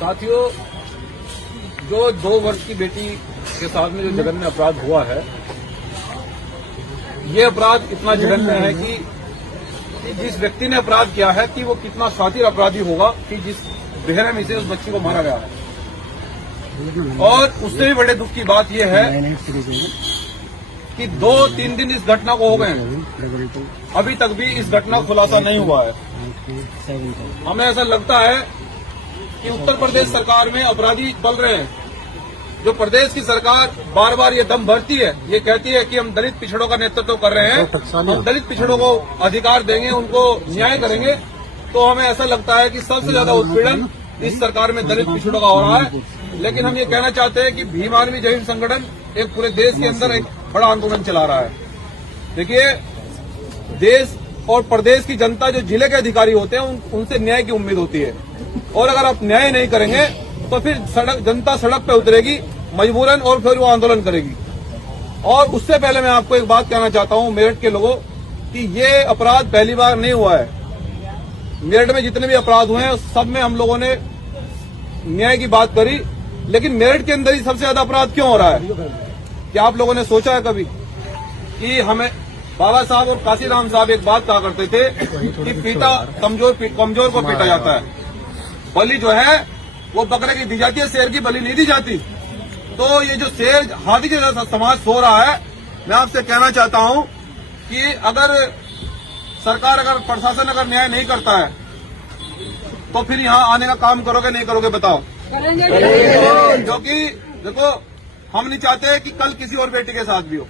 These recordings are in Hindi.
साथियों, जो 2 वर्ष की बेटी के साथ में जो जघन्य अपराध हुआ है, ये अपराध इतना जघन्य है कि जिस व्यक्ति ने अपराध किया है कि वो कितना शातिर अपराधी होगा कि जिस बेरहमी से उस बच्ची को मारा गया है। और उससे भी बड़े दुख की बात यह है कि 2-3 दिन इस घटना को हो गए हैं, अभी तक भी इस घटना का खुलासा नहीं हुआ है। हमें ऐसा लगता है कि उत्तर प्रदेश सरकार में अपराधी पल रहे हैं। जो प्रदेश की सरकार बार बार ये दम भरती है, ये कहती है कि हम दलित पिछड़ों का नेतृत्व कर रहे हैं, हम दलित पिछड़ों को अधिकार देंगे, उनको न्याय करेंगे, तो हमें ऐसा लगता है कि सबसे ज्यादा उत्पीड़न इस सरकार में दलित पिछड़ों का हो रहा है। लेकिन हम ये कहना चाहते हैं कि भीम आर्मी जय हिंद संगठन एक पूरे देश के अंदर एक बड़ा आंदोलन चला रहा है। देखिए, देश और प्रदेश की जनता जो जिले के अधिकारी होते हैं उनसे न्याय की उम्मीद होती है, और अगर आप न्याय नहीं करेंगे तो फिर जनता सड़क पे उतरेगी मजबूरन, और फिर वो आंदोलन करेगी। और उससे पहले मैं आपको एक बात कहना चाहता हूं मेरठ के लोगों कि ये अपराध पहली बार नहीं हुआ है। मेरठ में जितने भी अपराध हुए हैं सब में हम लोगों ने न्याय की बात करी, लेकिन मेरठ के अंदर ही सबसे ज्यादा अपराध क्यों हो रहा है? क्या आप लोगों ने सोचा है कभी कि हमें बाबा साहब और काशीराम साहब एक बात कहा करते थे कि पीटा कमजोर को पीटा जाता है, बलि जो है वो बकरे की दी जाती है, शेर की बलि नहीं दी जाती। तो ये जो शेर हाथी के जैसा समाज सो रहा है, मैं आपसे कहना चाहता हूं कि अगर सरकार, अगर प्रशासन अगर न्याय नहीं करता है तो फिर यहां आने का काम करोगे नहीं करोगे बताओ? क्योंकि देखो, हम नहीं चाहते कि कल किसी और बेटी के साथ भी हो,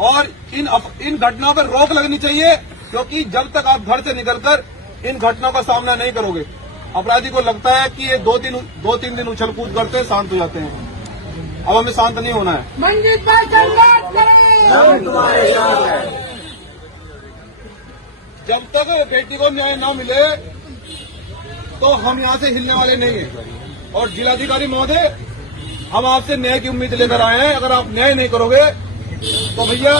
और इन घटनाओं पर रोक लगनी चाहिए, क्योंकि जब तक आप घर से निकलकर इन घटनाओं का सामना नहीं करोगे, अपराधी को लगता है कि ये 2-3 दिन उछल कूद करते शांत हो जाते हैं। अब हमें शांत नहीं होना है। जब तक बेटी को न्याय न मिले तो हम यहाँ से हिलने वाले नहीं हैं। और जिलाधिकारी महोदय, हम आपसे न्याय की उम्मीद लेकर आए हैं। अगर आप न्याय नहीं करोगे तो भैया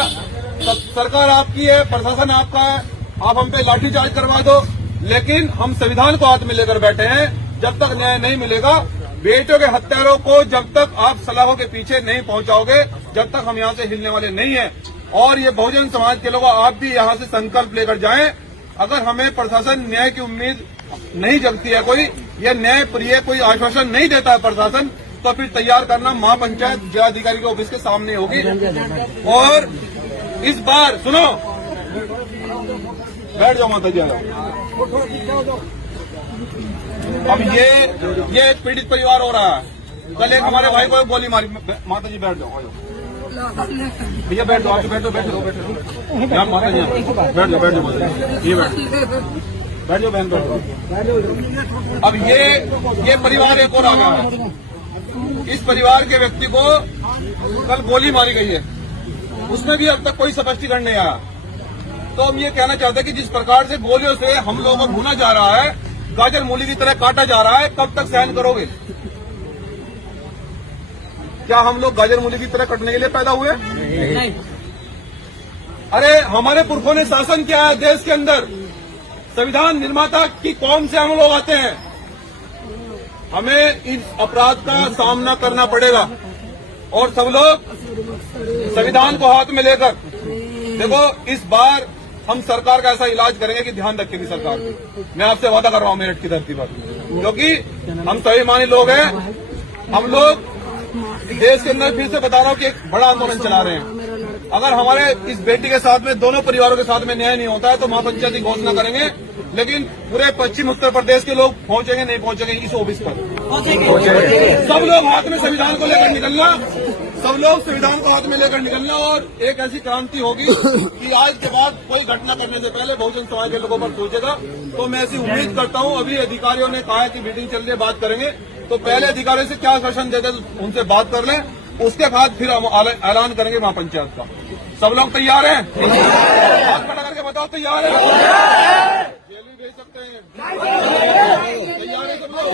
सरकार आपकी है, प्रशासन आपका है, आप हम पे लाठीचार्ज करवा दो, लेकिन हम संविधान को हाथ में लेकर बैठे हैं। जब तक न्याय नहीं मिलेगा, बेटियों के हत्यारों को जब तक आप सलाखों के पीछे नहीं पहुंचाओगे, जब तक हम यहाँ से हिलने वाले नहीं हैं। और ये बहुजन समाज के लोग, आप भी यहाँ से संकल्प लेकर जाएं। अगर हमें प्रशासन न्याय की उम्मीद नहीं जगती है, कोई यह न्याय प्रिय कोई आश्वासन नहीं देता है प्रशासन, तो फिर तैयार करना महापंचायत जिलाधिकारी के ऑफिस के सामने होगी। और इस बार सुनो, बैठ जाओ माता जी। अब ये एक पीड़ित परिवार हो रहा है। कल एक हमारे भाई को गोली मारी। माता जी बैठ जाओ, भैया बैठ जाओ, बैठो माता जी, बैठ जाओ माता जी, ये बैठ जाओ बहन, बैठ जाओ। अब ये परिवार एक और आ गया है। इस परिवार के व्यक्ति को कल गोली मारी गई है, उसमें भी अब तक कोई स्पष्टीकरण नहीं आया। तो हम ये कहना चाहते हैं कि जिस प्रकार से गोलियों से हम लोगों को भूना जा रहा है, गाजर मूली की तरह काटा जा रहा है, कब तक सहन करोगे? क्या हम लोग गाजर मूली की तरह कटने के लिए पैदा हुए? नहीं। अरे हमारे पुरखों ने शासन किया है देश के अंदर, संविधान निर्माता की कौम से हम लोग आते हैं। हमें इस अपराध का सामना करना पड़ेगा, और सब लोग संविधान को हाथ में लेकर देखो, इस बार हम सरकार का ऐसा इलाज करेंगे कि ध्यान रखेगी सरकार। मैं आपसे वादा कर रहा हूं मेरठ की धरती पर, क्योंकि हम स्वाभिमानी लोग हैं। हम लोग देश के अंदर, फिर से बता रहा हूं कि एक बड़ा आंदोलन चला रहे हैं। अगर हमारे इस बेटी के साथ में, दोनों परिवारों के साथ में न्याय नहीं होता है तो महापंचायत की घोषणा करेंगे, लेकिन पूरे पश्चिम उत्तर प्रदेश के लोग पहुंचेंगे नहीं पहुंचेंगे इस ऑफिस पर? सब लोग हाथ में संविधान को लेकर निकलना, सब लोग संविधान को हाथ में लेकर निकलना, और एक ऐसी क्रांति होगी कि आज के बाद कोई घटना करने से पहले बहुजन समाज के लोगों पर सोचेगा। तो मैं ऐसी उम्मीद करता हूं। अभी अधिकारियों ने कहा है कि मीटिंग चल रही है, बात करेंगे, तो पहले अधिकारियों से क्या आश्वासन देते उनसे बात कर लें, उसके बाद फिर हम ऐलान करेंगे महापंचायत का। सब लोग तैयार हैं? हाथ खड़ा करके बताओ, तैयार है? जेल भी भेज सकते हैं? तैयार है सब लोग?